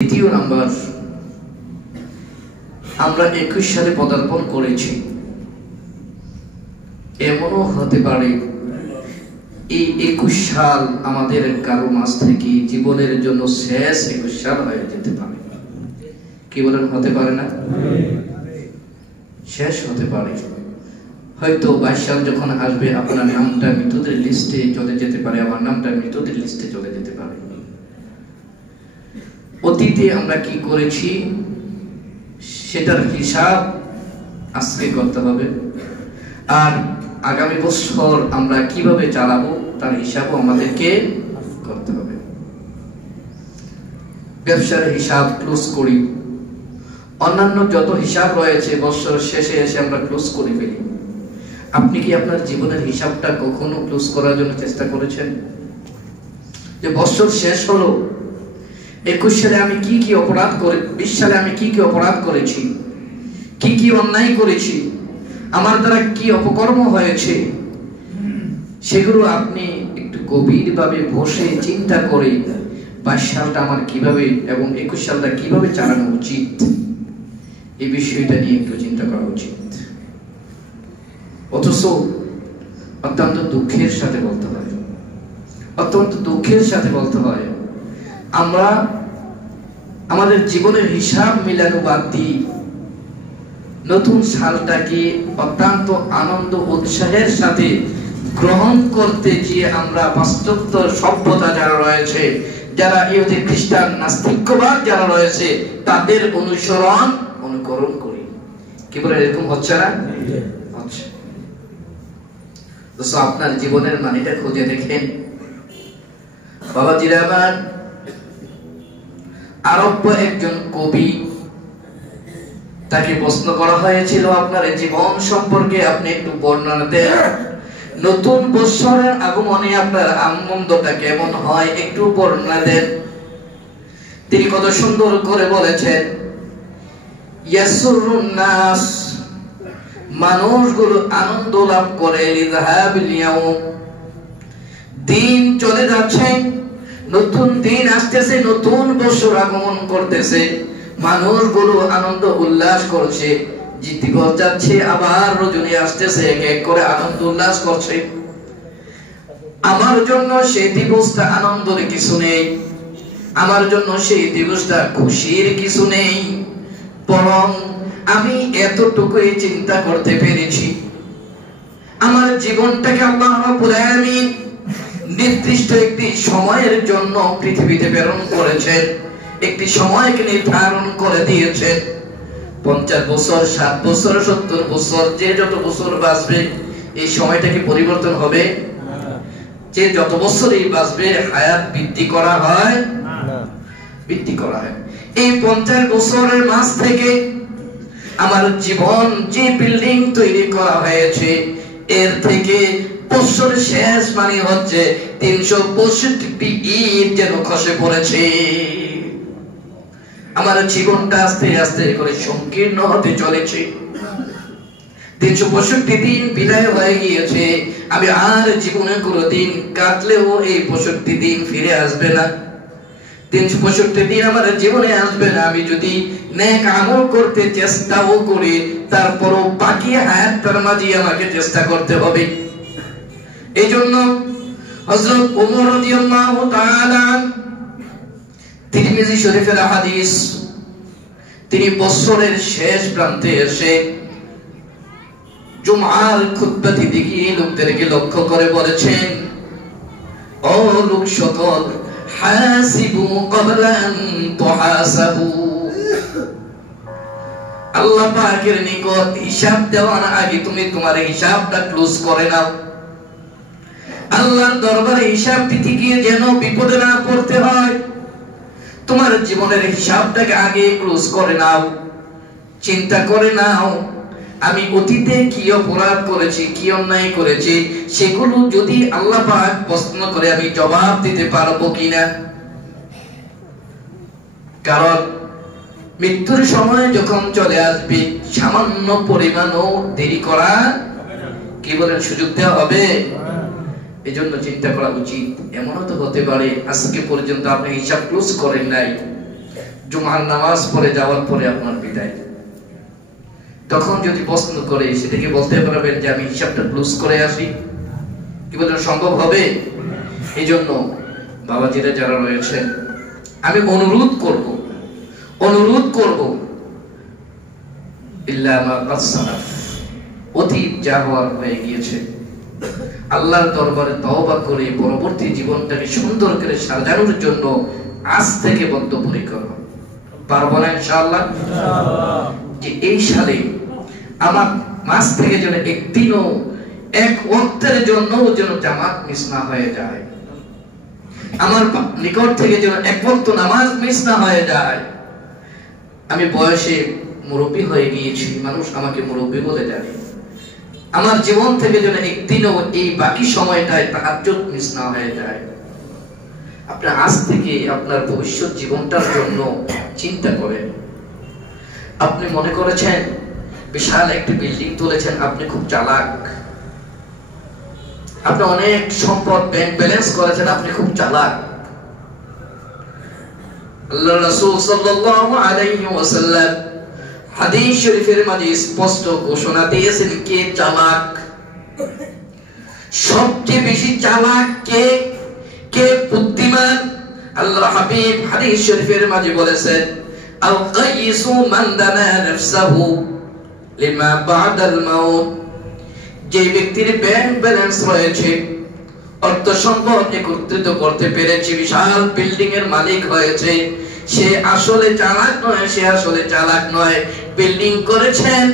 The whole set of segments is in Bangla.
দ্বিতীয় নাম্বার, আমরা 21 সালে পদার্পণ করেছি। এমনও হতে পারে এই 21 সাল আমাদের কারো মাঝ থেকে জীবনের জন্য শেষ 21 সাল হয়ে যেতে পারে। কি বলেন, হতে পারে না? শেষ হতে পারে। হয়তো 22 সাল যখন আসবে আপনার নামটা মৃতদের লিস্টে চলে যেতে পারে, আমার নামটা মৃতদের লিস্টে চলে যেতে পারে। অতীতে আমরা কি করেছি সেটার হিসাব আজকে করতে হবে, আর আগামী বছর আমরা কিভাবে চালাবো তার হিসাবও আমাদেরকে করতে হবে। ব্যবসার হিসাব ক্লোজ করি, অন্যান্য যত হিসাব রয়েছে বছর শেষে এসে আমরা ক্লোজ করে ফেলি। আপনি কি আপনার জীবনের হিসাবটা কখনো ক্লোজ করার জন্য চেষ্টা করেছেন? যে বছর শেষ হলো, 21 সালে আমি কি কি অপরাধ করে, 20 সালে আমি কি কি অপরাধ করেছি, কি কি অন্যায় করেছি, আমার দ্বারা কি অপকর্ম হয়েছে, সেগুলো আপনি একটু গভীরভাবে বসে চিন্তা করে 22 সালটা আমার কিভাবে এবং 21 সালটা কিভাবে চালানো উচিত, এই বিষয়টা নিয়ে একটু চিন্তা করা উচিত। অথচ অত্যন্ত দুঃখের সাথে বলতে হয়, অত্যন্ত দুঃখের সাথে বলতে হয়, আমরা আমাদের জীবনের হিসাব মিলানো বাদ দিই নতুন সালটাকে অত্যন্ত আনন্দ উৎসাহের সাথে গ্রহণ করতে গিয়ে আমরা পাশ্চাত্য সভ্যতা যারা রয়েছে, যারা ইহুদি খ্রিস্টান নাস্তিক্যবাদ যারা রয়েছে তাদের অনুকরণ করি। কি বলে, এরকম হচ্ছে না? হচ্ছে। দোস্ত, আপনার জীবনের মানেটা খুঁজে দেখেন। বাবাজিরা আমার, আরব্য একজন কবি, তাকে প্রশ্ন করা হয়েছিল আপনার জীবন সম্পর্কে আপনি একটু বর্ণনা দেন, নতুন বছরের আগমনে আপনার আনন্দটা কেমন হয় একটু বর্ণনা দেন। তিনি কত সুন্দর করে বলেছেন, ইয়াসুরুন নাস, মানুষগুলো আনন্দ লাভ করে, লিযাহাবিল ইয়াউম, দিন চলে যাচ্ছে, নতুন দিন আসতেছে, নতুন বছর আগমন করতেছে, মানুষগুলো আনন্দ উল্লাস করছে, দিবস যাচ্ছে আবার রজনী আসতেছে, এক এক করে আনন্দ উল্লাস করছে। আমার জন্য সেই দিবসটা আনন্দের কিছু নেই, আমার জন্য সেই দিবসটা খুশির কিছু নেই, বরং আমি এতটুকুই চিন্তা করতে পেরেছি, আমার জীবনটাকে আল্লাহ রাব্বুল আলামিন নির্দিষ্ট একটি সময়ের জন্য পৃথিবীতে প্রেরণ করেছেন, একটি সময়কে নির্ধারণ করে দিয়েছেন। 50 বছর, 60 বছর, 70 বছর, যে যত বছর বাঁচবে এই সময়টা কি পরিবর্তন হবে? যে যত বছরই বাঁচবে হায়াত বৃদ্ধি করা হয় না, বৃদ্ধি করা হয়। এই 50 বছরের মাঝ থেকে আমার জীবন যে বিল্ডিং তৈরি করা হয়েছে, এর থেকে বছর শেষ মানে হচ্ছে 365টি ঈদ যেন খসে পড়েছে। আমার জীবনটা আস্তে আস্তে করে সংকীর্ণ হতে চলেছে, 365 দিন বিদায় হয়ে গিয়েছে, আমি আর জীবনে কোনো দিন কাটলেও এই 65 দিন ফিরে আসবে না, 365 দিন আমার জীবনে আসবে না। আমি যদি নেক আমল করতে চেষ্টাও করি, তারপরও বাকি হায়াতটার মাঝে আমাকে চেষ্টা করতে হবে। এই জন্য হযরত ওমর রাদিয়াল্লাহু তাআলা, তিরমিজি শরীফের হাদিস, তিনি বছরের শেষ প্রান্তে এসে জুমআর খুতবাতে দিকে লোকদেরকে লক্ষ্য করে বলেছেন, ও লোক সকল, হাসিবু ক্বাবলা আন তুহাসাবু, আল্লাহ পাকের নিকট হিসাব দেওয়ার আগে তুমি তোমার হিসাবটা ক্লোজ করে নাও। আল্লাহর দরবারে হিসাব দিতে গিয়ে যেন বিপদে না পড়তে হয়, তোমার জীবনের হিসাবটাকে আগে ক্লোজ করে নাও, চিন্তা করে নাও আমি অতীতে কি অপরাধ করেছি, কি অন্যায় করেছি, সেগুলো যদি আল্লাহ পাক প্রশ্ন করে আমি জবাব দিতে পারবো কিনা। কারণ মৃত্যুর সময় যখন চলে আসবে, সামান্য পরিমাণও দেরি করা, কি বলেন, সুযোগ দেওয়া হবে। এজন্য চিন্তা করা উচিত। এমনও তো হতে পারে আজকে পর্যন্ত আপনি হিসাব ক্লোজ করেন নাই, জুমার নামাজ পড়ে যাওয়ার পরে আপনার বিদায়, তখন যদি প্রশ্ন করে সেটাকে বলতে পারবেন যে আমি হিসাবটা ক্লোজ করে আসি? কি বলেন, সম্ভব হবে? এই জন্য বাবাজিরা যারা রয়েছেন, আমি অনুরোধ করব অতীত যা হওয়ার হয়ে গিয়েছে, আল্লাহর দরবারে তওবা করে পরবর্তী জীবনটাকে সুন্দর করে সাজানোর জন্য আজ থেকে বদ্ধপরিকর পারবো না ইনশাআল্লাহ? যে এই সালে আমার মাস থেকে যেন একদিনও এক ওয়াক্তের জন্য যেন জামাত মিস না হয়ে যায়, আমার নিকট থেকে যেন এক ওয়াক্ত নামাজ মিস না হয়ে যায়। আমি বয়সে মুরব্বী হয়ে গিয়েছি, মানুষ আমাকে মুরব্বী বলে জানে। আমার জীবন থেকে যেন একদিনও এই বাকি সময়টায় তাহাজ্জুদ মিস না হয়ে যায়। আপনি আজ থেকে আপনার ভবিষ্যৎ জীবনটার জন্য চিন্তা করেন। আপনি মনে করেছেন বিশাল একটি বিল্ডিং তুলেছেন, আপনি খুব চালাক। আপনি অনেক সম্পদ ব্যাংক ব্যালেন্স করেছেন, আপনি খুব চালাক। আল্লাহ রাসূল সাল্লাল্লাহু আলাইহি ওয়াসাল্লাম হাদিস শরীফের মাঝে স্পষ্ট ঘোষণা দিয়েছেন কে চালাক। সবচেয়ে বেশি চালাক কে, কে বুদ্ধিমান? আল্লাহর হাবিব হাদিস শরীফের মাঝে বলেছেন, আল কাইসু মান দানা নাফসাহু লিমা বাদাল মাউত। যে ব্যক্তির ব্যাংক ব্যালেন্স রয়েছে, অর্থ সম্পদ একত্রিত করতে পেরেছে, বিশাল বিল্ডিং এর মালিক হয়েছে, সে আসলে চালাক নয়, সে আসলে চালাক নয়। বিল্ডিং করেছেন,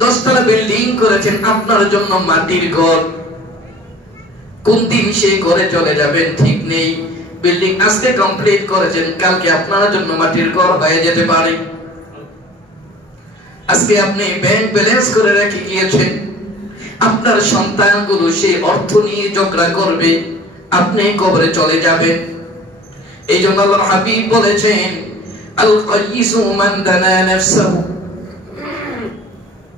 10 তলা বিল্ডিং করেছেন আপনার জন্য মাটির ঘর, কোন দিন সেই ঘরে চলে যাবেন ঠিক নেই। বিল্ডিং আজকে কমপ্লিট করেছেন, কালকে আপনার জন্য মাটির ঘর হয়ে যেতে পারে। আজকে আপনি ব্যাংক ব্যালেন্স করে রেখে গিয়েছেন, আপনার সন্তানগুলো সেই অর্থ নিয়ে ঝগড়া করবে, আপনি কবরে চলে যাবেন। এই জন্য আল্লাহর হাবিব বলেছেন, আল কাইসু মান দানা নাফসাহু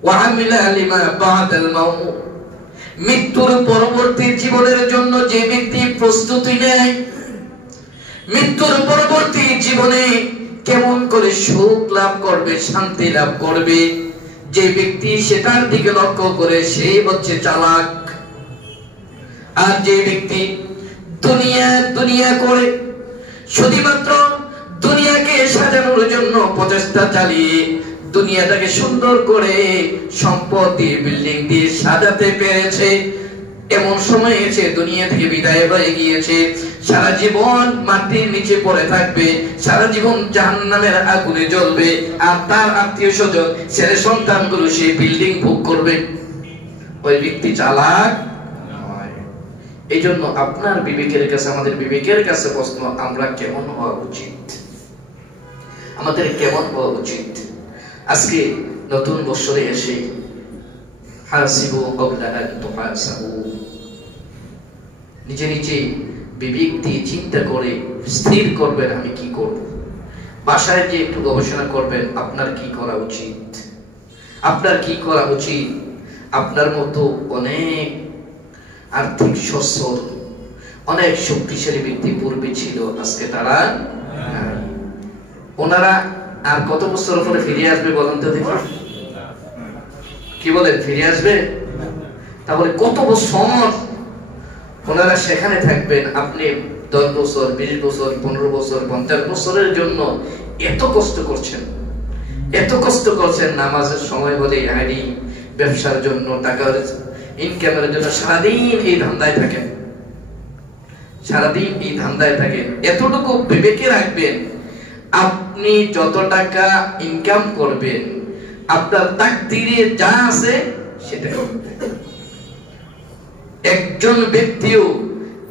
ওয়া আমিলা লিমা বাদাল মাউত। মৃত্যুর পরবর্তী জীবনের জন্য যে ব্যক্তি প্রস্তুতি নেয়, মৃত্যুর পরবর্তী জীবনে কেমন করে সুখ লাভ করবে, শান্তি লাভ করবে, যে ব্যক্তি সেটার দিকে লক্ষ্য করে সেই হচ্ছে চালাক। আর যে ব্যক্তি দুনিয়া করে শুধুমাত্র দুনিয়াকে সাজানোর জন্য প্রচেষ্টা চালিয়ে দুনিয়াটাকে সুন্দর করে সম্পদ দিয়ে বিল্ডিং দিয়ে সাজাতে পেরেছে, এমন সময় এসে দুনিয়া থেকে বিদায় হয়ে গিয়েছে, সারা জীবন মাটির নিচে পড়ে থাকবে, সারা জীবন জাহান্নামের আগুনে জ্বলবে, আর তার আত্মীয় স্বজন ছেলে সন্তানগুলো সেই বিল্ডিং ভোগ করবে। ওই ব্যক্তি চালাক নয়। এই জন্য আপনার বিবেকের কাছে, আমাদের বিবেকের কাছে প্রশ্ন, আমরা কেমন হওয়া উচিত, আমাদের কেমন হওয়া উচিত? আজকে নতুন বছরে এসে হাসিবু ক্বাবলা আন তুহাসাবু, নিজে নিজে বিবেক দিয়ে চিন্তা করে স্থির করবেন আমি কি করব। বাসায় যে একটু গবেষণা করবেন আপনার কি করা উচিত, আপনার কি করা উচিত। আপনার মতো অনেক আর্থিক সচ্ছল, অনেক শক্তিশালী ব্যক্তি পূর্বে ছিল, আজকে তারা ওনারা আর কত বছর পরে ফিরে আসবে বলেন তো দেখি? কি বলেন, ফিরে আসবে? তাহলে কত বছর ওনারা সেখানে থাকবেন, আপনি 10 বছর 20 বছর 15 বছর 50 বছরের জন্য এত কষ্ট করছেন, নামাজের সময় হলে হারি, ব্যবসার জন্য, টাকার ইনকামের জন্য সারাদিন এই ধান্দায় থাকেন। এতটুকু বিবেকে রাখবেন, আপনি যত টাকা ইনকাম করবেন আপনার তাকদীরে যা আছে সেটা করবেন। একজন ব্যক্তিও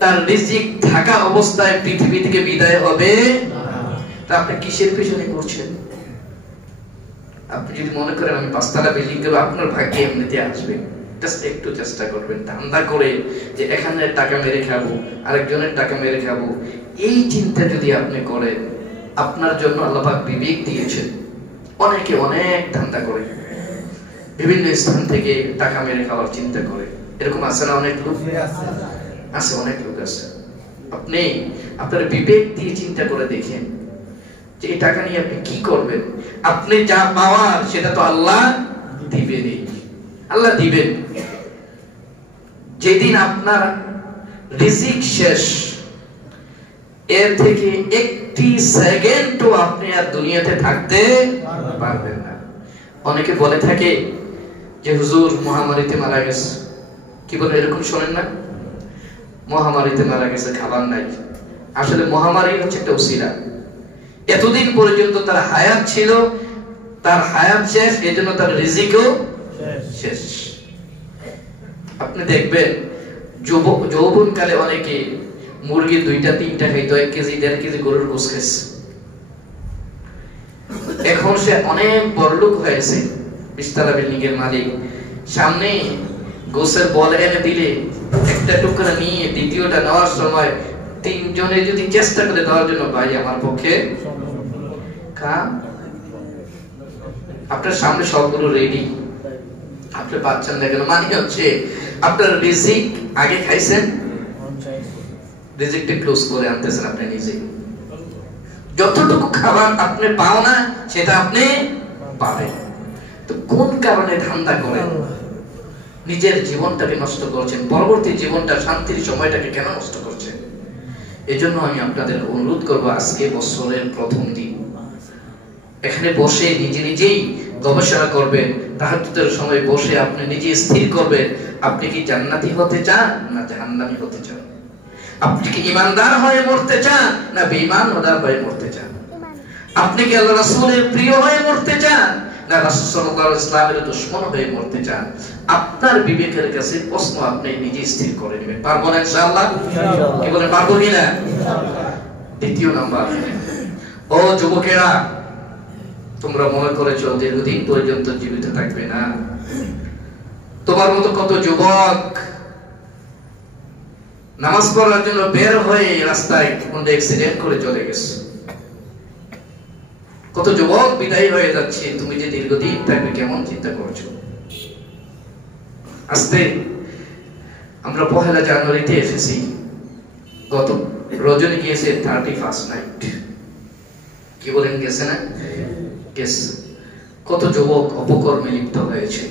তার রিজিক থাকা অবস্থায় পৃথিবী থেকে বিদায় হবে তা আপনি কিসের পেছনে করছেন? আপনি যদি মনে করেন আমি 5 তলা বিল্ডিং করব, আপনার ভাগ্যে এমনিতে আসবে। জাস্ট একটু চেষ্টা করবেন, ধান্দা করে যে এখানের টাকা মেরে খাবো, আরেকজনের টাকা মেরে খাবো, এই চিন্তা যদি আপনি করেন, আপনার জন্য আল্লাহ পাক বিবেক দিয়েছেন। অনেকে অনেক ধান্দা করে, বিভিন্ন স্থান থেকে টাকা মেরে খাওয়ার চিন্তা করে, এরকম আছে না? অনেক লোক আছে, অনেক লোক আছে। আপনি আপনার বিবেক দিয়ে চিন্তা করে দেখেন, যে এই টাকা নিয়ে আপনি কি করবেন? আপনি যা পাওয়ার সেটা তো আল্লাহ দিবেনই, আল্লাহ দিবেন। যেদিন আপনার রিজিক শেষ, এর থেকে একটি সেকেন্ডও আপনি আর দুনিয়াতে থাকতে পারবেন না। অনেকে বলে থাকে যে হুজুর মহামারীতে মারা গেছে, কি বলে এরকম শোনেন না? মহামারীতে মারা গেছে, খাবার নাই। আসলে মহামারী হচ্ছে একটা উসিলা। এতদিন পর্যন্ত তার হায়াত ছিল, তার হায়াত শেষ, এজন্য তার রিজিকও শেষ। আপনি দেখবেন যৌবন কালে অনেকে মুরগি 2-3টা খাইতো, 1 কেজি 1.5 কেজি গরুর গোশ খাইছে। এখন সে অনেক বড়লোক হয়েছে, 20 তলা বিল্ডিং এর মালিক। সামনে গোশের বল এনে দিলে একটা টুকরা নিয়ে দ্বিতীয়টা নেওয়ার সময় 3 জনে যদি চেষ্টা করে দেওয়ার জন্য, ভাই আমার পক্ষে আপনার সামনে সবগুলো রেডি, আপনি পাচ্ছেন না কেন? মানে হচ্ছে আপনার রিজিক আগে খাইছেন, রিজিকটা ক্লোজ করে আনতেছেন আপনি নিজে। যতটুকু খাবার আপনি পাও না সেটা আপনি পাবেন। তো কোন কারণে ধান্দা করেন? নিজের জীবনটাকে নষ্ট করছেন, পরবর্তী জীবনটা, শান্তির সময়টাকে কেন নষ্ট করছেন? এজন্য আমি আপনাদের অনুরোধ করব, আজকে বছরের প্রথম দিন, এখানে বসে নিজেই গবেষণা করবেন। তাহাজ্জুদের সময় বসে আপনি নিজে স্থির করবেন, আপনি কি জান্নাতি হতে চান না জাহান্নামী হতে চান? আপনি কি ঈমানদার হয়ে মরতে চান না বেঈমানদার হয়ে মরতে চান? আপনি কি আল্লাহর রাসূলের প্রিয় হয়ে মরতে চান না রাসূল সাল্লাল্লাহু আলাইহি ওয়াসাল্লামের দুশমন হয়ে মরতে চান? আপনার বিবেকের কাছে প্রশ্ন আপনি নিজে স্থির করে নেবেন। পারবো না ইনশাআল্লাহ? কি বলেন, পারবো কিনা? দ্বিতীয় নাম্বার, ও যুবকেরা, তোমরা মনে করেছো দীর্ঘদিন পর্যন্ত জীবিত থাকবে না। তোমার মতো কত যুবক নামাজ পড়ার জন্য বের হয়ে রাস্তায় কোনটা অ্যাক্সিডেন্ট করে চলে গেছে। কত যুবক বিদায় হয়ে যাচ্ছে। তুমি যে দীর্ঘদিন থাকবে কেমন চিন্তা করছো? আজকে আমরা 1 জানুয়ারিতে এসেছি, গত রজনী গিয়েছে 31st নাইট। কি বলেন, গেছে না? গেছে। কত যুবক অপকর্মে লিপ্ত হয়েছে,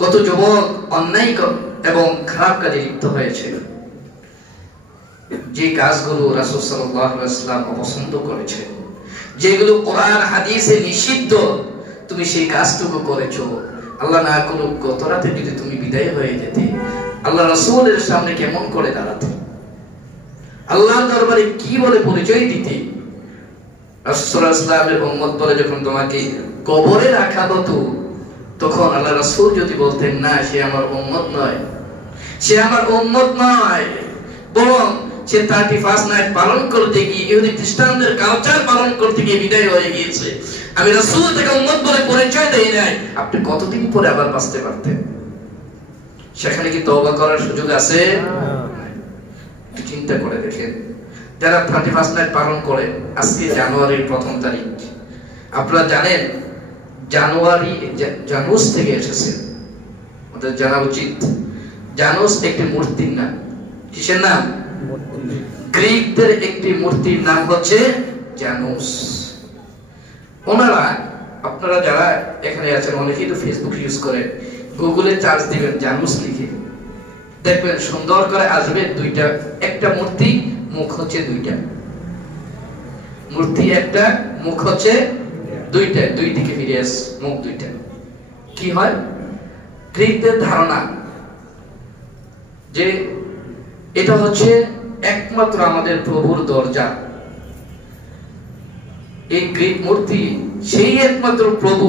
কত যুবক অন্যায় এবং খারাপ কাজে লিপ্ত হয়েছে। যে কাজগুলো রাসূল সাল্লাল্লাহু আলাইহি ওয়াসাল্লাম অপছন্দ করেছে, যেগুলো কোরআন হাদিসে নিষিদ্ধ, তুমি সেই কাজটুকু করেছো। আল্লাহ না করুক গত রাতে যদি তুমি বিদায় হয়ে যেতে, আল্লাহ রাসূলের সামনে কেমন করে দাঁড়াতে, আল্লাহর দরবারে কি বলে পরিচয় দিতে? রাসূল সাল্লাল্লাহু আলাইহি ওয়াসাল্লামের উম্মত বলে যখন তোমাকে কবরে রাখা হতো, তখন আল্লাহ রাসূল যদি বলতেন না, সে আমার উম্মত নয়, সে আমার উম্মত নয়, বরং সে 31st নাইট পালন করতে গিয়ে ইহুদি খ্রিস্টানদের কালচার পালন করতে গিয়ে বিদায় হয়ে গিয়েছে, আমি রাসূল থেকে উম্মত বলে পরিচয় দেই নাই, আপনি কতদিন পরে আবার বাঁচতে পারতেন? সেখানে কি তওবা করার সুযোগ আছে? চিন্তা করে দেখেন, যারা 31st নাইট পালন করে, আজকে জানুয়ারির 1ম তারিখ, আপনারা জানেন জানুয়ারি জানুস থেকে এসেছে, আমাদের জানা উচিত। জানুস একটি মূর্তির নাম। কিসের নাম? গ্রিকদের একটি মূর্তির নাম হচ্ছে জানুস। ওনারা, আপনারা যারা এখানে আছেন, অনেকেই তো ফেসবুক ইউজ করেন, গুগলে সার্চ দিবেন জানুস লিখে, দেখবেন সুন্দর করে আসবে দুইটা, একটা মূর্তি, মুখ হচ্ছে দুইটা, মূর্তি একটা, মুখ হচ্ছে দুইটা, দুই দিকে ফিরে আস, মুখ দুইটা। কি হয়? গ্রিকদের ধারণা যে এটা হচ্ছে একমাত্র আমাদের প্রভুর দরজা। এই গ্রিক মূর্তি সেই একমাত্র প্রভু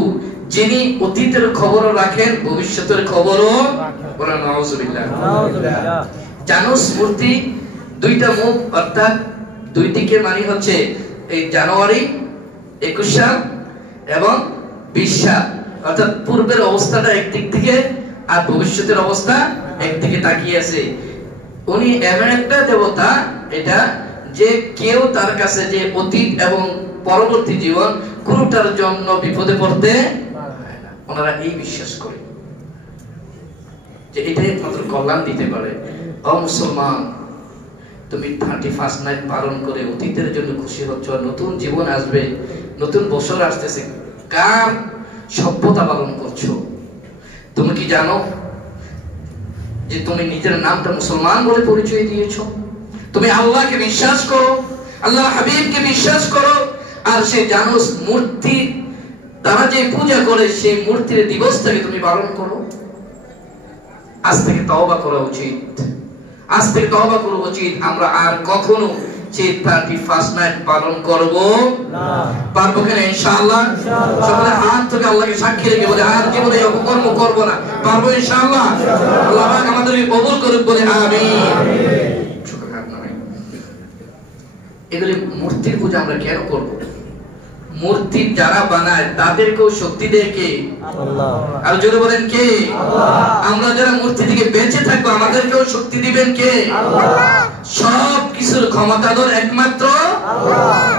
যিনি অতীতের খবরও রাখেন, ভবিষ্যতের খবরও বলেন নাউজুবিল্লাহ। জানুস মূর্তি দুইটা মুখ, অর্থাৎ দুই দিকে, মানে হচ্ছে এই জানুয়ারি 21 সাল এবং 20 সাল, অর্থাৎ পূর্বের অবস্থাটা একদিক থেকে আর ভবিষ্যতের অবস্থা একদিকে তাকিয়ে আছে। উনি এমন একটা দেবতা, এটা যে কেউ তার কাছে যে অতীত এবং পরবর্তী জীবন কোনটার জন্য বিপদে পড়তে হয় না। ওনারা এই বিশ্বাস করে যে এটাই একমাত্র কল্যাণ দিতে পারে। ও মুসলমান, তো তুমি 31st নাইট পালন করে অতীতের জন্য খুশি হচ্ছ, নতুন জীবন আসবে, নতুন বছর আসতেছে, কার সভ্যতা পালন করছো? তুমি কি জানো যে তুমি নিজের নামটা মুসলমান বলে পরিচয় দিয়েছো? তুমি আল্লাহকে বিশ্বাস করো, আল্লাহ হাবিবকে বিশ্বাস করো, আর সে জানো মূর্তি তারা যে পূজা করে সেই মূর্তির দিবসটাকে তুমি পালন করো। আজ থেকে তওবা করা উচিত, আজ থেকে তওবা করা উচিত। আমরা আর কখনো যে 31st নাইট পালন করব না। পারবো কিনা? ইনশাআল্লাহ। সকলে হাত থেকে আল্লাহকে সাক্ষী রেখে বলে আর জীবনে অপকর্ম করব না। পারবো ইনশাআল্লাহ। আল্লাহ পাক আমাদেরকে কবুল করুক বলে আমিন। এগুলি মূর্তির পূজা আমরা কেন করব? মূর্তি যারা বানায় তাদেরকেও শক্তি দেয় কে? আল্লাহ। আর যদি বলেন কে? আল্লাহ। আমরা যারা মূর্তি থেকে বেঁচে থাকবো আমাদেরকেও শক্তি দিবেন কে? আল্লাহ। সব কিছুর ক্ষমতাধর একমাত্র আল্লাহ।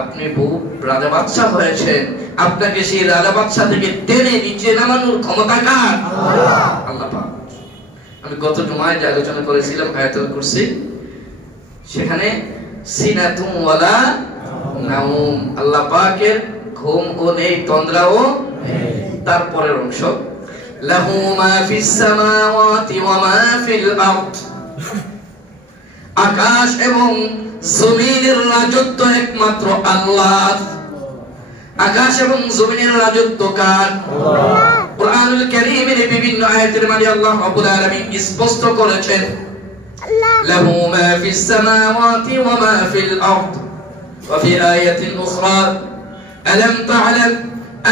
আপনি বহু রাজা বাদশা হয়েছেন, আপনাকে সেই রাজা বাদশা থেকে টেনে নিচে নামানোর ক্ষমতা কার? আল্লাহ। আল্লাহ পাক। আমি গত জুমায় যে আলোচনা করেছিলাম আয়াতুল কুরসি, সেখানে সিনাতুম ওয়ালা নাউম, আল্লাহ পাকের ঘুম ও নেই, তন্দ্রাও নেই। তারপরের অংশ লাহু মা ফিস সামাওয়াতি ওয়া মা ফিল আরদ, আকাশ এবং জমিনের রাজত্ব একমাত্র আল্লাহর। আকাশ এবং জমিনের রাজত্ব কার? আল্লাহ। কুরআনুল কারীমের বিভিন্ন আয়াতের মধ্যে আল্লাহ রাব্বুল আলামিন স্পষ্ট করেছেন লাহু মা ফিস সামাওয়াতি ওয়া মা ফিল আরদ। وفي آية أخرى ألم تعلم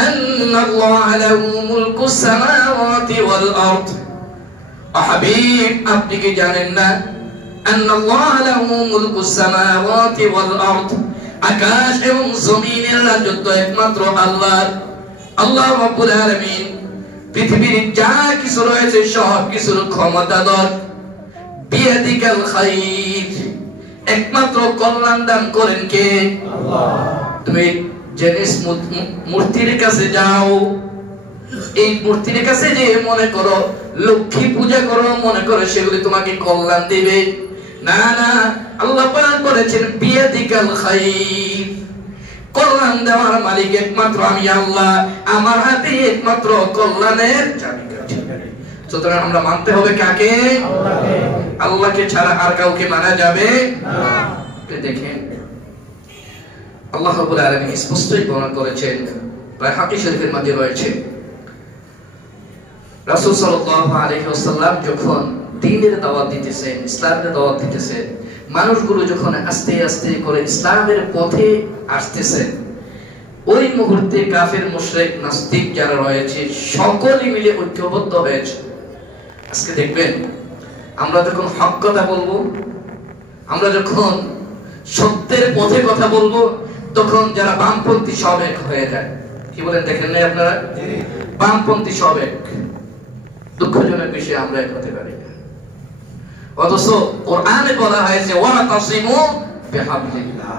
أن الله له ملك السماوات والأرض। وحبيب আপনি কি জানেন না أن الله له ملك السماوات والأرض, আকাশ এবং জমিনের রাজত্ব একমাত্র আল্লাহর। আল্লাহ রাব্বুল আলামিন পৃথিবীর যা কিছু রয়েছে সব কিছুর ক্ষমতাধর। বিয়াদিকাল খাইর, একমাত্র কল্যাণ দান করেন কে? আল্লাহ। তুমি জিনিস মূর্তির কাছে যাও, এই মূর্তির কাছে যে মনে করো লক্ষ্মী পূজা করো, মনে করো সেগুলি তোমাকে কল্যাণ দিবে। না না, আল্লাহ পাক বলেছেন বিয়াদিকাল খাইর, কল্যাণ দেওয়ার মালিক একমাত্র আমি আল্লাহ, আমার হাতে একমাত্র কল্যাণের চাবিকাঠি। সুতরাং আমরা মানতে হবে কাকে? আল্লাহকে। আল্লাহকে ছাড়া আর কাউকে মানা যাবে না। দেখেন আল্লাহ রাব্বুল আলামিন স্পষ্টই বর্ণনা করেছেন, বাইহাকী শরীফের মধ্যে রয়েছে রাসূল সাল্লাল্লাহু আলাইহি ওয়াসাল্লাম যখন দ্বীনের দাওয়াত দিতেছেন, ইসলামের দাওয়াত দিতেছেন, মানুষগুলো যখন আস্তে আস্তে করে ইসলামের পথে আসতেছে, ওই মুহূর্তে কাফের মুশরিক নাস্তিক যারা রয়েছে সকলে মিলে ঐক্যবদ্ধ হয়েছে। আজকে দেখবেন আমরা যখন হক কথা বলবো, আমরা যখন সত্যের পথে কথা বলবো, তখন যারা বামপন্থী সব এক হয়ে যায়। কি বলেন দেখেন নাই আপনারা? বামপন্থী সব এক। দুঃখজনক বিষয় আমরা এক হতে পারি না। অথচ কোরআনে বলা হয়েছে ওয়াতাসিমু বিহাবলিল্লাহ,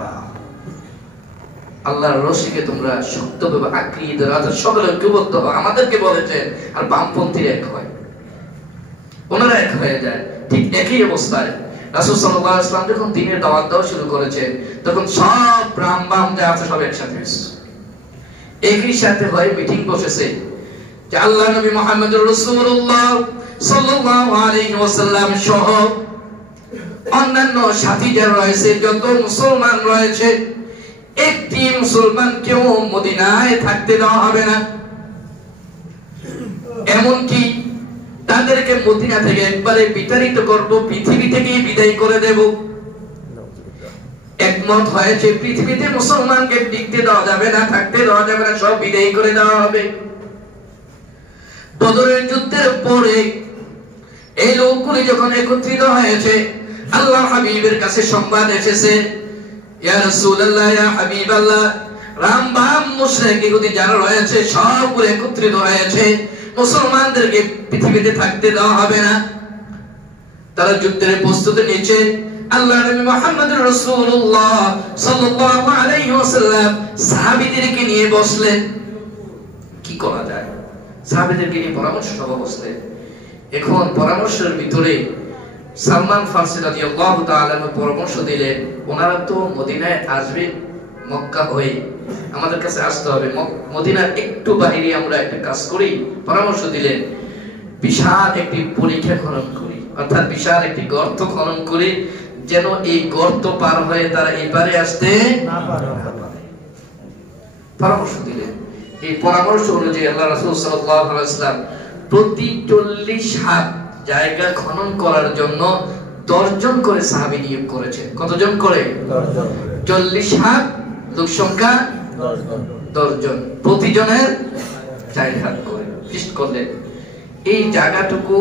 আল্লাহর রশিকে তোমরা শক্তভাবে আঁকড়িয়ে ধরো, সকলে ঐক্যবদ্ধ হও। আমাদেরকে বলেছেন আর বামপন্থীরা এক হয়, ওনারা এক হয়ে যায়। ঠিক একই অবস্থায় রাসূল সাল্লাল্লাহু আলাইহি ওয়াসাল্লাম যখন দ্বীনের দাওয়াত দেওয়া শুরু করেছেন, তখন সব বাম যা আছে সব একসাথে হয়েছে, একই সাথে হয়ে মিটিং বসেছে যে আল্লাহ নবী মুহাম্মদুর রাসূলুল্লাহ সাল্লাল্লাহু আলাইহি ওয়াসাল্লাম সহ অন্যান্য সাথী যারা রয়েছে, যত মুসলমান রয়েছে, একটি মুসলমানকেও মদিনায় থাকতে দেওয়া হবে না। এমনকি তাদেরকে মদিনা থেকে একবারে বিতাড়িত করব, পৃথিবী থেকে বিদায় করে দেব। একমত হয়েছে পৃথিবীতে মুসলমানকে টিকতে দেওয়া যাবে না, থাকতে দেওয়া যাবে না, সব বিদায় করে দেওয়া হবে। বদরের যুদ্ধের পরে এই লোকগুলি যখন একত্রিত হয়েছে, আল্লাহ হাবিবের কাছে সংবাদ এসেছে, ইয়া রাসূলুল্লাহ, ইয়া হাবিবাল্লাহ, রাম বাম মুশরিক ইহুদি যারা রয়েছে সবগুলো একত্রিত হয়েছে, মুসলমানদেরকে পৃথিবীতে থাকতে দেওয়া হবে না। তারা যুদ্ধের প্রস্তুতি নিচ্ছে। আল্লাহ নবী মুহাম্মদুর রাসূলুল্লাহ সাল্লাল্লাহু আলাইহি ওয়াসাল্লাম সাহাবীদেরকে নিয়ে বসলেন, কি করা যায়? সাহাবীদেরকে নিয়ে পরামর্শ সভা বসলেন। এখন পরামর্শের ভিতরে সালমান ফারসি রাদিয়াল্লাহু তাআলা পরামর্শ দিলেন, ওনারা তো মদিনায় আসবে মক্কা হয়ে, আমাদের কাছে আসতে হবে, মদিনার একটু বাইরে আমরা একটা কাজ করি। পরামর্শ দিলেন, বিশাল একটি পরীক্ষা খনন করি, অর্থাৎ বিশাল একটি গর্ত খনন করি, যেন এই গর্ত পার হয়ে তারা এপারে আসতে না পারে। পরামর্শ দিলেন। এই পরামর্শ অনুযায়ী আল্লাহ রাসূল সাল্লাল্লাহু আলাইহি ওয়াসাল্লাম প্রতি 40 হাত জায়গা খনন করার জন্য 10 জন করে সাহাবী নিয়োগ করেছেন। কতজন করে? 40 হাত, লোক সংখ্যা 10 জন, প্রতিজনের 4 হাত করে ফিক্সড করলেন। এই জায়গাটুকু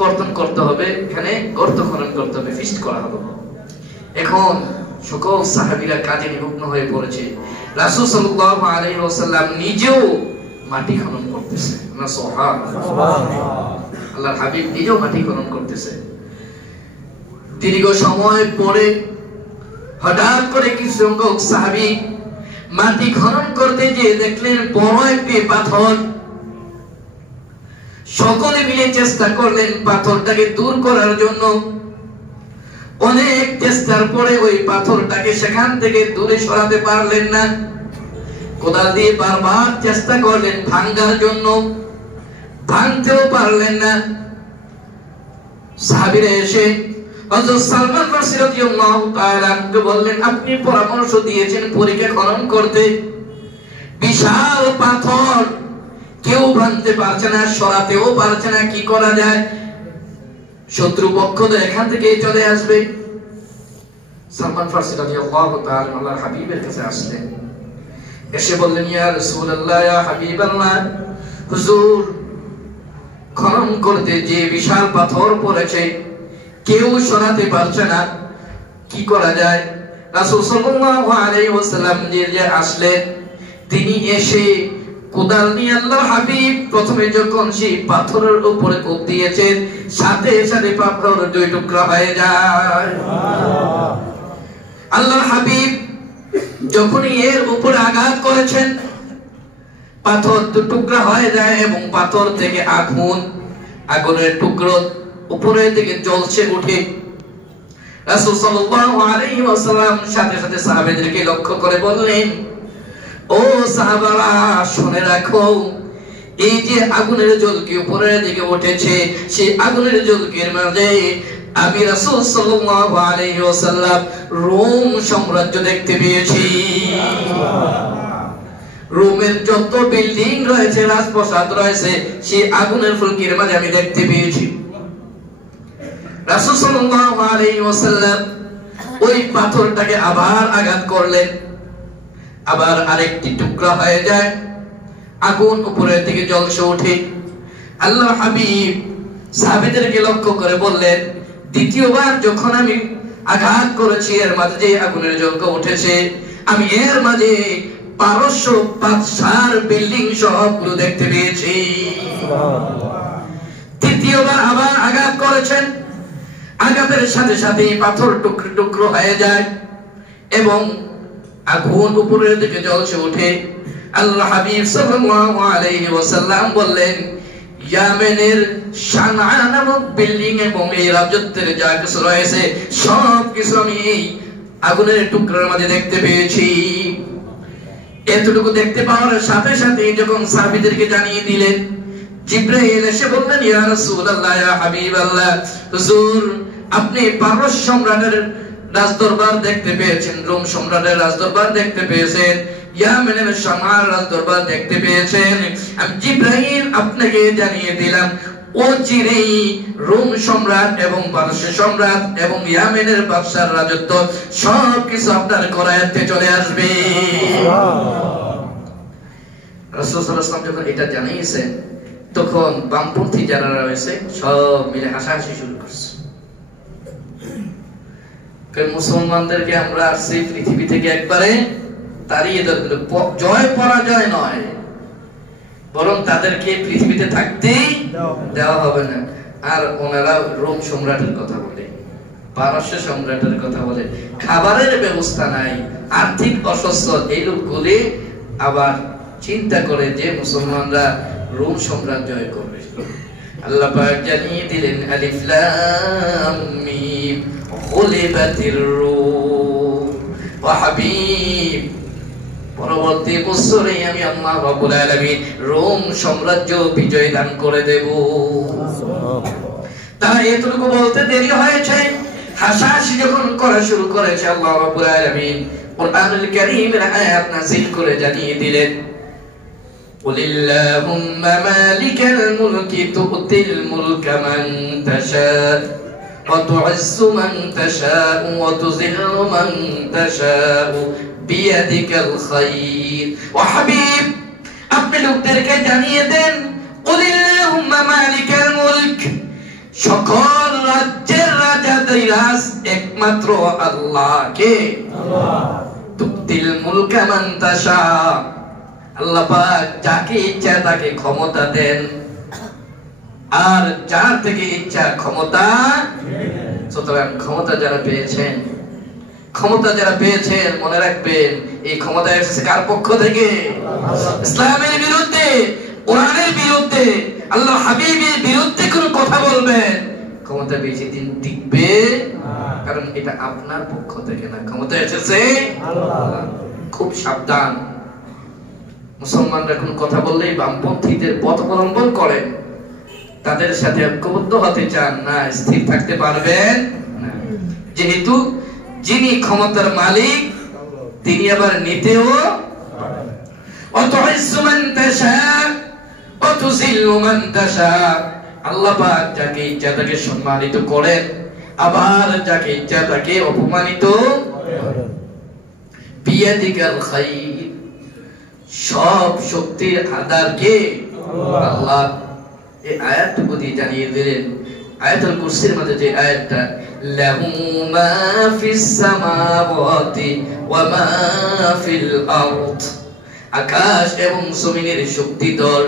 কর্তন করতে হবে, এখানে গর্ত খনন করতে হবে, ফিক্সড করা হবে। এখন সকল সাহাবীরা কাজে নিমগ্ন হয়ে পড়েছে। রাসূল সাল্লাল্লাহু আলাইহি ওয়াসাল্লাম নিজেও মাটি খনন করতেছে। সুবহানাল্লাহ, আল্লাহর হাবিব নিজেও মাটি খনন করতেছে। দীর্ঘ সময় পরে হঠাৎ করে কিছু সংখ্যক সাহাবী মাটি খনন করতে গিয়ে দেখলেন বড় একটি পাথর। সকলে মিলে চেষ্টা করলেন পাথরটাকে দূর করার জন্য। অনেক চেষ্টার পরে ওই পাথরটাকে সেখান থেকে দূরে সরাতে পারলেন না। কোদাল দিয়ে বারবার চেষ্টা করলেন ভাঙার জন্য, ভাঙতেও পারলেন না। সাহাবীরা এসে হযরত সালমান ফারসি রাদিয়াল্লাহু তাআলা আনহু বললেন, আপনি পরামর্শ দিয়েছেন পরীক্ষা খনন করতে, বিশাল পাথর কেউ ভাঙতে পারছে না, সরাতেও পারছে না, কি করা যায়? শত্রুপক্ষ তো এখান থেকে চলে আসবে। সালমান ফারসি রাদিয়াল্লাহু তাআলা আল্লাহর হাবিবের কাছে আসলেন, এসে বললেন, ইয়া রাসূলুল্লাহ, ইয়া হাবিবাল্লাহ, হুজুর খনন করতে যে বিশাল পাথর পড়েছে, কেউ সরাতে পারছে না, কি করা যায়? রাসূল সাল্লাল্লাহু আলাইহি ওয়াসাল্লাম যে আসলেন, তিনি এসে কোদাল নিয়ে আল্লাহর হাবিব প্রথমে যখন সেই পাথরের উপরে কোপ দিয়েছেন, সাথে সাথে পাথর 2 টুকরা হয়ে যায়। আল্লাহর হাবিব যখনই এর উপরে আঘাত করেছেন, পাথর 2 টুকরা হয়ে যায় এবং পাথর থেকে আগুনের টুকরো উপরের দিকে জ্বলছে উঠে। রাসূল সাল্লাল্লাহু আলাইহি ওয়াসাল্লাম সাথে সাথে সাহাবাদেরকে লক্ষ্য করে বললেন, ও সাহাবারা, শুনে রাখো, এই যে আগুনের জ্বলকি উপরের দিকে উঠেছে, সেই আগুনের জ্বলকির মাঝে আমি রাসূল সাল্লাল্লাহু আলাইহি ওয়াসাল্লাম রোম সাম্রাজ্য দেখতে পেয়েছি। রোমের যত বিল্ডিং রয়েছে, রাজপ্রাসাদ রয়েছে, সেই আগুনের ফুলকির মাঝে আমি দেখতে পেয়েছি। রাসূল সাল্লাল্লাহু আলাইহি ওয়াসাল্লাম ওই পাথরটাকে আবার আঘাত করলেন, আবার আরেকটি টুকরা হয়ে যায়, আগুন উপরের দিকে জ্বলছে ওঠে। আল্লাহর হাবিব সাহাবীদেরকে লক্ষ্য করে বললেন, দ্বিতীয়বার যখন আমি আঘাত করেছি, এর মাঝে যে আগুনের জ্বলকা উঠেছে, আমি এর মাঝে পারস্য বাদশার বিল্ডিং সবগুলো দেখতে পেয়েছি। তৃতীয়বার আবার আঘাত করেছেন, আঘাতের সাথে সাথে পাথর টুকরো টুকরো হয়ে যায় এবং আগুন উপরের দিকে জ্বলছে ওঠে। আল্লাহ হাবিব সাল্লাল্লাহু আলাইহি ওয়াসাল্লাম বললেন, ইয়ামেনের সানা নামক বিল্ডিং এবং এই রাজত্বের যা কিছু রয়েছে, সব কিছু আমি এই আগুনের টুকরার মাঝে দেখতে পেয়েছি। এতটুকু দেখতে পাওয়ার সাথে সাথে যখন সাহাবীদেরকে জানিয়ে দিলেন, জিবরাইল এসে বললেন, ইয়া রাসূলুল্লাহ, ইয়া হাবিবাল্লাহ, হুজুর আপনি পারস্য সম্রাটের রাজদরবার দেখতে পেয়েছেন, রোম সম্রাটের রাজদরবার দেখতে পেয়েছেন, ইয়ামেনের সানার রাজদরবার দেখতে পেয়েছেন। আমি জিবরাইল আপনাকে জানিয়ে দিলাম, অচিরেই রোম সম্রাট এবং পারস্য সম্রাট এবং ইয়ামেনের বাদশার রাজত্ব সবকিছু আপনার করায়ত্তে চলে আসবে। রাসূল সাল্লাল্লাহু আলাইহি ওয়াসাল্লাম যখন এটা জানিয়েছেন, তখন বামপন্থী যারা রয়েছে সব মিলে হাসাহাসি শুরু করছে। কারণ মুসলমানদেরকে আমরা আসছি পৃথিবী থেকে একবারে তাড়িয়ে দেব, জয় পরাজয় নয়, বরং তাদেরকে পৃথিবীতে থাকতেই দেওয়া হবে না। আর ওনারা রোম সম্রাটের কথা বলে, পারস্য সম্রাটের কথা বলে, খাবারের ব্যবস্থা নাই, আর্থিক অসচ্ছল, এই লোকগুলি আবার চিন্তা করে যে মুসলমানরা রোম সম্রাট জয় করবে। আল্লাহ পাক জানিয়ে দিলেন আলিফ লাম মিম গুলিবাতির রূম ওয়া হাবিব পরবর্তী বছরে আমি আল্লাহ রাব্বুল আলামিন রোম সাম্রাজ্য বিজয় দান করে দেব। তারা এতটুকু বলতে দেরি হয়েছে, হাসাহাসি যখন করা শুরু করেছে আল্লাহ রাব্বুল আলামিন কুরআনুল কারীমের আয়াত নাযিল করে জানিয়ে দিলেন কুলিল্লাহুম্মা মালিকাল মুলকি তু'তিল মুলকা মান তাশা ওয়া তু'ইজ্জু মান তাশা ওয়া তুযিল্লু মান তাশা বিয়াদিকাল খায়র। ওয়া হাবিব আপনি লোকদেরকে জানিয়ে দেন কুলিল্লাহুম্মা মালিকাল মুলক, সকল রাজ্যের রাজাদিরাজ একমাত্র আল্লাহ। কে? আল্লাহ। তুতিল মুলকা মান তাশা, আল্লাহ পাক যাকে ইচ্ছা তাকে ক্ষমতা দেন আর যার থেকে ইচ্ছা ক্ষমতা। সুতরাং ক্ষমতা যারা পেয়েছেন মনে রাখবেন এই ক্ষমতা এসেছে কার পক্ষ থেকে? ইসলামের বিরুদ্ধে, কোরআনের বিরুদ্ধে, আল্লাহ হাবিবের বিরুদ্ধে কোন কথা বলবেন, ক্ষমতা বেশি দিন টিকবে, কারণ এটা আপনার পক্ষ থেকে না, ক্ষমতা এসেছে আল্লাহ। খুব সাবধান, মুসলমানরা কোন কথা বললেই বামপন্থীদের পথ অবলম্বন করেন, তাদের সাথে ঐক্যবদ্ধ হতে চান না, স্থির থাকতে পারবেন না। যেহেতু যিনি ক্ষমতার মালিক তিনি আবার নিতেও আল্লাহ পাক যাকে ইচ্ছা তাকে সম্মানিত করেন, আবার যাকে ইচ্ছা তাকে অপমানিত করেন। বিয়াদিকাল খায়র, সব শক্তির আধার কে? আল্লাহ। এই আয়াতটুকু দিয়ে জানিয়ে দিলেন আয়াতুল কুরসির মধ্যে যে আয়াতটা লাহু মা ফিস সামাওয়াতি ওয়া মা ফিল আরদ, আকাশ এবং জমিনের শক্তিধর,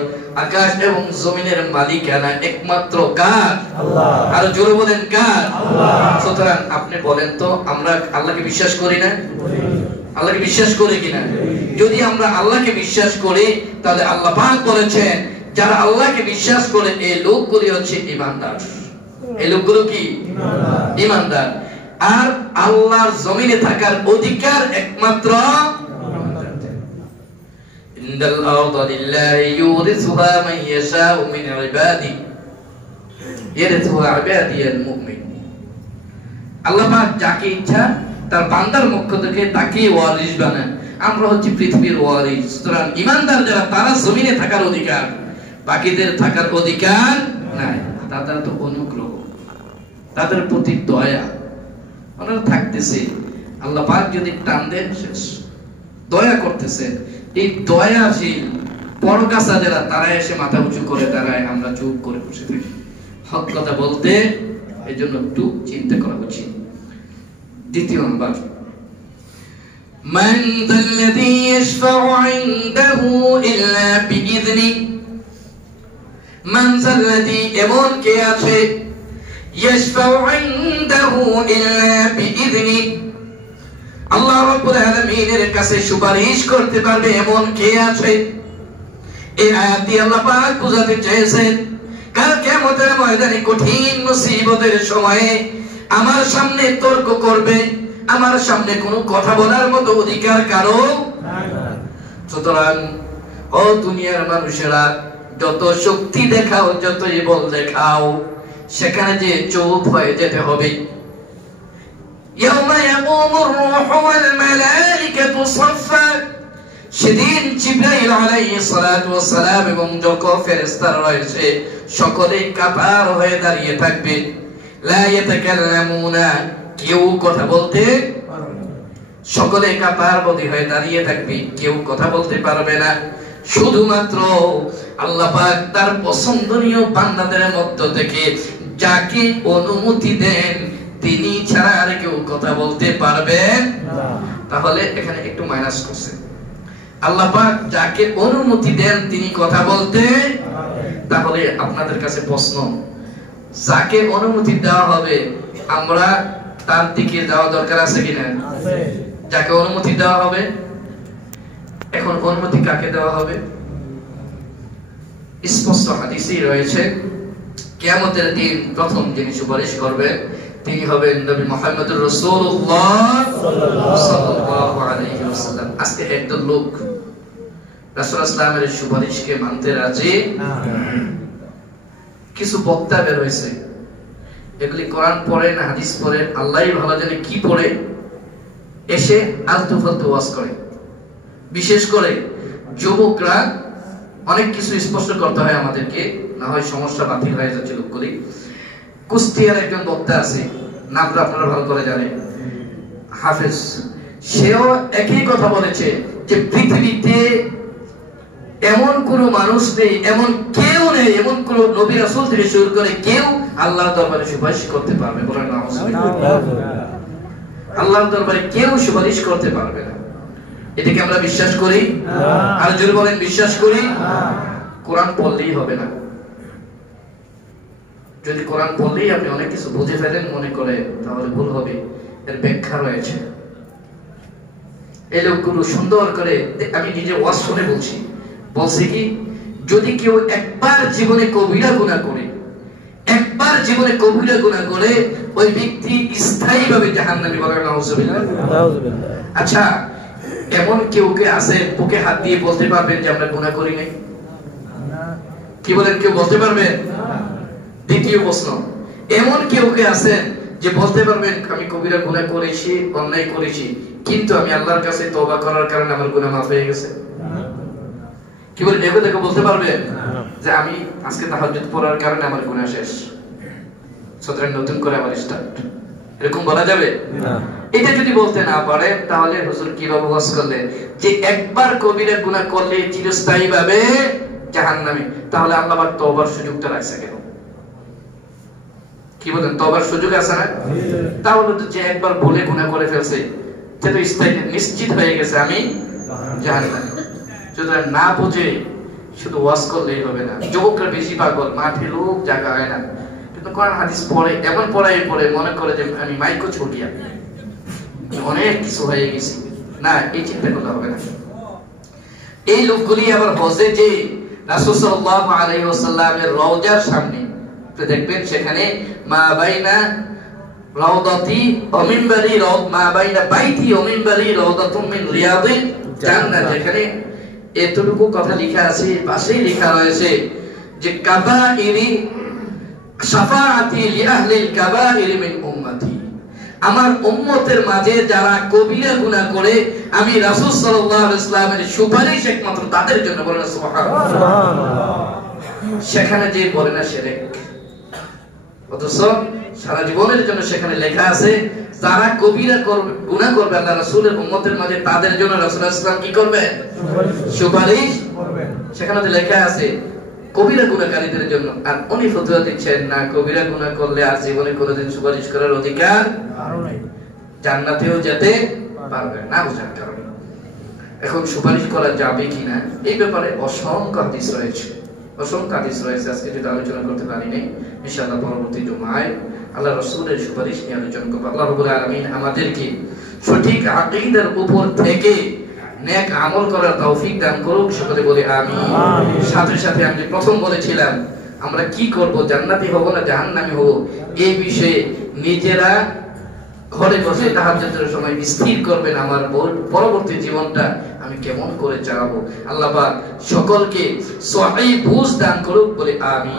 আকাশ এবং জমিনের মালিকানা একমাত্র কার? আল্লাহ। আর জোরে বলেন কার? আল্লাহ। সুতরাং আপনি বলেন তো আমরা আল্লাহকে বিশ্বাস করি না? আল্লাহকে বিশ্বাস করি কিনা? যদি আমরা আল্লাহকে বিশ্বাস করি তাহলে আল্লাহ পাক বলেছেন যারা আল্লাহকে বিশ্বাস করে এই লোকগুলি হচ্ছে ঈমানদার। এই লোকগুলো কি? ঈমানদার। আর আল্লাহর জমিনে থাকার অধিকার একমাত্র ইন্দাল আরদা লিল্লাহি ইউরিসুহা মান ইয়াশাউ মিন ইবাদি ইয়ারিসুহা ইবাদিয়াল মুমিন। আল্লাহ পাক যাকে ইচ্ছা তার বান্দার পক্ষ থেকে তাকে ওয়ারিস বানান। আমরা হচ্ছে পৃথিবীর ওয়ারিস। সুতরাং ঈমানদার যারা তারা জমিনে থাকার অধিকার, বাকিদের থাকার অধিকার নাই। তাদের তো অনুগ্রহ, তাদের প্রতি দয়া, ওনারা থাকতেছে, আল্লাহ পাক যদি টান দেন শেষ, দয়া করতেছে। এই দয়াশীল পরকাসা যারা তারা এসে মাথা উঁচু করে দাঁড়ায়, আমরা চুপ করে বসে থাকি। হক কথা বলতে এই জন্য একটু চিন্তা করা উচিত। দ্বিতীয় নাম্বার, মান যাল্লাযী ইয়াশফাউ ইনদাহু ইল্লা বিইযনি, মান যাল্লাযী এমন কে আছে ইয়াশফাউ ইনদাহু ইল্লা বিইযনি, আল্লাহ রাব্বুল আলামিনের কাছে সুপারিশ করতে পারবে এমন কে আছে? এই আয়াত দিয়ে আল্লাহ পাক বুঝাতে চেয়েছেন কাল কিয়ামতের ময়দানে কঠিন মুসিবতের সময়ে আমার সামনে তর্ক করবে, আমার সামনে কোনো কথা বলার মতো অধিকার কারো নাই। সুতরাং ও দুনিয়ার মানুষেরা, যত শক্তি দেখাও, যতই বল দেখাও, সেখানে যে চুপ হয়ে যেতে হবে। ইয়াউমা ইয়াকুমুর রূহু ওয়াল মালাইকাতু সাফফা, সেদিন জিবরাইল আলাইহিস সালাতু ওয়াস সালাম এবং যত ফেরেশতারা রয়েছে সকলে কাতার হয়ে দাঁড়িয়ে থাকবে। লা ইয়াতাকাল্লামুনা, কেউ কথা বলতে পারবে না। সকলে কাতারবদ্ধ হয়ে দাঁড়িয়ে থাকবে, কেউ কথা বলতে পারবে না। শুধুমাত্র আল্লাহ পাক তার পছন্দনীয় বান্দাদের মধ্য থেকে যাকে অনুমতি দেন তিনি ছাড়া আর কেউ কথা বলতে পারবেন না। তাহলে এখানে একটু মাইনাস করছে, আল্লাহ পাক যাকে অনুমতি দেন তিনি কথা বলতে। তাহলে আপনাদের কাছে প্রশ্ন, যাকে অনুমতি দেওয়া হবে আমরা তার দিকে যাওয়া দরকার আছে কিনা? যাকে অনুমতি দেওয়া হবে, এখন অনুমতি কাকে দেওয়া হবে? স্পষ্ট হাদিসে রয়েছে কিয়ামতের দিন প্রথম যিনি সুপারিশ করবেন তিনি হবেন নবী মুহাম্মদুর রাসূলুল্লাহ সাল্লাল্লাহু আলাইহি ওয়াসাল্লাম। আজকে একদল লোক রাসূলুল্লাহ সাল্লাল্লাহু আলাইহি ওয়াসাল্লামের সুপারিশকে মানতে রাজি কিছু বক্তা বের হয়েছে, এগুলি কোরআন পড়েন, হাদিস পড়েন, আল্লাহই ভালো জানে কি পড়ে, এসে আলতু ফালতু ওয়াজ করে। বিশেষ করে যুবকরা অনেক কিছু স্পষ্ট করতে হয় আমাদেরকে, না হয় সমস্যা বাতিল হয়ে যাচ্ছে লোকগুলি। কুষ্টিয়ার একজন বক্তা আছে, নামটা আপনারা ভালো করে জানেন, হাফেজ। সেও একই কথা বলেছে যে পৃথিবীতে এমন কোন মানুষ নেই, এমন কেউ নেই, এমন কোন নবী রাসূল থেকে শুরু করে কেউ আল্লাহর দরবারে সুপারিশ করতে পারবে, বলেন না আল্লাহর দরবারে কেউ সুপারিশ করতে পারবে না। এটাকে আমরা বিশ্বাস করি, আর জোরে বলেন বিশ্বাস করি। কোরআন পড়লেই হবে না। যদি কোরআন পড়লেই আপনি অনেক কিছু বুঝে ফেলেন মনে করে, তাহলে ভুল হবে। এর ব্যাখ্যা রয়েছে। এই লোকগুলো সুন্দর করে, আমি নিজে ওয়াজ শুনে বলছি, বলছে কি, যদি কেউ একবার জীবনে কবিরা গুনাহ করে, একবার জীবনে কবিরা গুনাহ করে, ওই ব্যক্তি স্থায়ীভাবে জাহান্নামী, বলেন নাউজুবিল্লাহ। আচ্ছা, এমন কেউ কে আছে বুকে হাত দিয়ে বলতে পারবেন যে আমরা গুনাহ করি নাই? কি বলেন, কেউ বলতে পারবেন? দ্বিতীয় প্রশ্ন, এমন কেউ কে আছেন যে বলতে পারবেন আমি কবিরা গুনাহ করেছি, অন্যায় করেছি, কিন্তু আমি আল্লাহর কাছে তওবা করার কারণে আমার গুনাহ মাফ হয়ে গেছে? কি বলেন, এগুলো দেখে বলতে পারবেন যে আমি আজকে তাহাজ্জুদ পড়ার কারণে আমার গুনাহ শেষ, সুতরাং নতুন করে আবার স্টার্ট, এরকম বলা যাবে? এটা যদি বলতে না পারে, তাহলে হুজুর কিভাবে ওয়াজ করলেন যে একবার কবিরা গুনাহ করলে চিরস্থায়ীভাবে জাহান্নামী, তাহলে আল্লাহ আবার তওবার সুযোগটা রাখছে কেন? কি বলেন, তওবার সুযোগ আছে না? তাহলে তো যে একবার ভুলে গুনাহ করে ফেলছে সে তো স্থায়ী নিশ্চিত হয়ে গেছে আমি জাহান্নামী। সুতরাং না বুঝে শুধু ওয়াজ করলেই হবে না। যুবকরা বেশি পাগল, মাঠে লোক জায়গা হয় না, কিন্তু কোরআন হাদিস পড়ে, এমন পড়াই পড়ে মনে করে যে আমি মাইকো ছুটিয়া অনেক কিছু হয়ে গেছি। না, এই চিন্তা করতে হবে না। এই লোকগুলি আবার হজে যে রাসূল সাল্লাল্লাহু আলাইহি ওয়াসাল্লামের রওজার সামনে দেখবেন, সেখানে মা বাইনা রাউদাতি ওয়া মিনবারি মা বাইনা বাইতি ওয়া মিনবারি রাউদাতুম মিন রিয়াদিল জান্নাহ, যেখানে এতটুকু কথা লেখা আছে, পাশেই লেখা রয়েছে যে কাবাইরি শাফাআতি লিআহলিল কাবাইরি মিন উম্মতি, আমার উম্মতের মাঝে যারা কবিরা গুনাহ করে আমি রাসূল সাল্লাল্লাহু আলাইহি ওয়াসাল্লামের সুপারিশ একমাত্র তাদের জন্য, বলেন সুবহানাল্লাহ। সেখানে যে বলে না শিরক, অথচ সারা জীবনের জন্য সেখানে লেখা আছে যারা কবিরা করবে, গুনাহ করবে আল্লাহ রাসূলের উম্মতের মাঝে, তাদের জন্য রাসূল সাল্লাল্লাহু আলাইহি ওয়াসাল্লাম কি করবে? সুপারিশ করবে। সেখানে তো লেখা আছে কবিরা গুনাহকারীদের জন্য, আর উনি ফতোয়া দিচ্ছেন না, কবিরা গুনাহ করলে আর জীবনে কোনোদিন সুপারিশ করার অধিকার নাই, জান্নাতেও যেতে পারবে না বুঝার কারণে। এখন সুপারিশ করা যাবে কিনা এই ব্যাপারে অসংখ্য হাদিস রয়েছে, অসংখ্য হাদিস রয়েছে। আজকে যদি আলোচনা করতে পারি নাই, ইনশাআল্লাহ পরবর্তী জুমায় আল্লাহ রাসূলের সুপারিশ নিয়ে আলোচনা করব। আল্লাহ রাব্বুল আলামিন আমাদেরকে সঠিক আকীদার উপর থেকে নেক আমল করার তৌফিক দান করুক, সকলে বলি আমিন। সাথে সাথে আমি প্রথম বলেছিলাম আমরা কি করব, জান্নাতি হব না জাহান্নামী হব, এই বিষয়ে নিজেরা ঘরে বসে তাহাজ্জুদের সময় স্থির করবেন আমার পরবর্তী জীবনটা আমি কেমন করে চালাবো। আল্লাহ পাক সকলকে সহিহ বুঝ দান করুক, বলে আমিন।